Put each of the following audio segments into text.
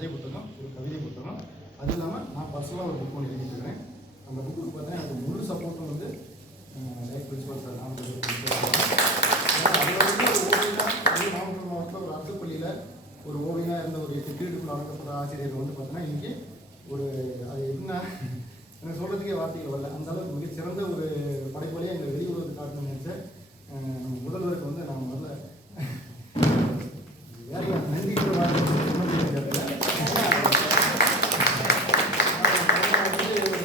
கதை புத்தகம், ஒரு கவிதை புத்தகம். அது இல்லாமல் நான் பர்சனலாக ஒரு புக் ஒன்று எழுதிட்டுருக்கிறேன். அந்த புக்கு பார்த்தீங்கன்னா எனக்கு முழு சப்போர்ட்டும் வந்து லைஃப் பிரின்சிபல் சார் அதில் வந்து ஒரு ஓவியனாக நாமக்கல் மாவட்டத்தில் ஒரு அரசுப்பள்ளியில் ஒரு ஓவியனாக இருந்த ஒரு 8 பீரியடுக்குள்ள அடக்கப்பட்ட ஆசிரியர் வந்து பார்த்தீங்கன்னா இன்றைக்கி ஒரு அது எப்படின்னா எனக்கு சொல்கிறதுக்கே வார்த்தைகள் வரல. அந்த அளவுக்கு மிகச்சிறந்த ஒரு படைப்பாளியாக எங்கள் வெளியுறவுக்கு காட்டணும்னு நினச்சேன் முதல்வருக்கு வந்து நான் முதல்ல வேற நன்றி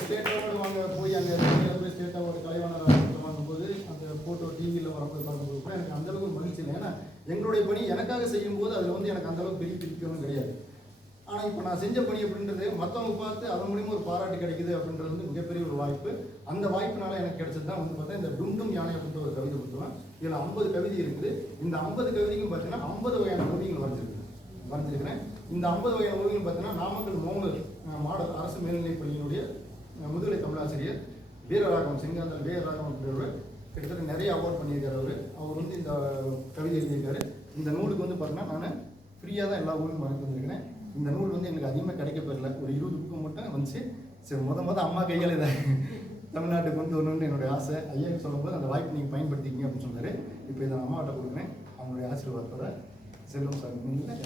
ஸ்டேட் அவார்டு வாங்க போய் அங்கே போய் ஸ்டேட் அவார்டு கலைவாணர் வாங்கும்போது அந்த ஃபோட்டோ டிவியில் வரப்போது பார்க்கும்போது கூட எனக்கு அந்தளவுக்கு மகிழ்ச்சி இல்லை. ஏன்னா எங்களுடைய பணி எனக்காக செய்யும்போது அதில் வந்து எனக்கு அந்தளவுக்கு பெரிய திருப்தியும் கிடையாது. ஆனால் இப்போ நான் செஞ்ச பணி அப்படின்றது மற்றவங்க பார்த்து அதன் மூலியமாக ஒரு பாராட்டு கிடைக்குது அப்படின்றது வந்து மிகப்பெரிய ஒரு வாய்ப்பு. அந்த வாய்ப்புனால எனக்கு கிடைச்சது தான் வந்து பார்த்தா இந்த டும்டும் யானை அப்படின்ற ஒரு கவிதை புத்தகம். இதில் 50 கவிதை இருக்குது. இந்த 50 கவிதைக்கும் பார்த்தீங்கன்னா 50 வகையான ஓவியங்கள் வரைஞ்சிருக்கிறேன். இந்த 50 வகையான ஓவியங்கள் பார்த்தீங்கன்னா நாமக்கல் மோங்கல் மாடல் அரசு மேல்நிலைப் பள்ளியினுடைய முதுகலை தமிழாசிரியர் வீரராகவன் செங்காந்தல் வீரராகவன் அப்படின்றவர் கிட்டத்தட்ட நிறைய அவார்ட் பண்ணியிருக்காரு. அவர் வந்து இந்த கவிதை எழுதியிருக்காரு. இந்த நூலுக்கு வந்து பார்த்தீங்கன்னா நான் ஃப்ரீயாக தான் எல்லா ஊரும் வாங்கி வந்திருக்கிறேன். இந்த நூல் வந்து எங்களுக்கு அதிகமாக கிடைக்கப்பெறல. ஒரு 20 புக்கு மட்டும் வந்துச்சு. சரி அம்மா கையால் இதை தமிழ்நாட்டுக்கு கொண்டு வரணும்னு என்னுடைய ஆசை. ஐயாவுக்கு சொல்லும்போது அந்த வாய்ப்பு நீங்கள் பயன்படுத்திக்கிங்க அப்படின்னு சொன்னார். இப்போ இதை நான் அம்மாட்ட கொடுக்குறேன். அவங்களுடைய ஆசீர்வாதத்தோட செல்வம் சார் நீங்கள்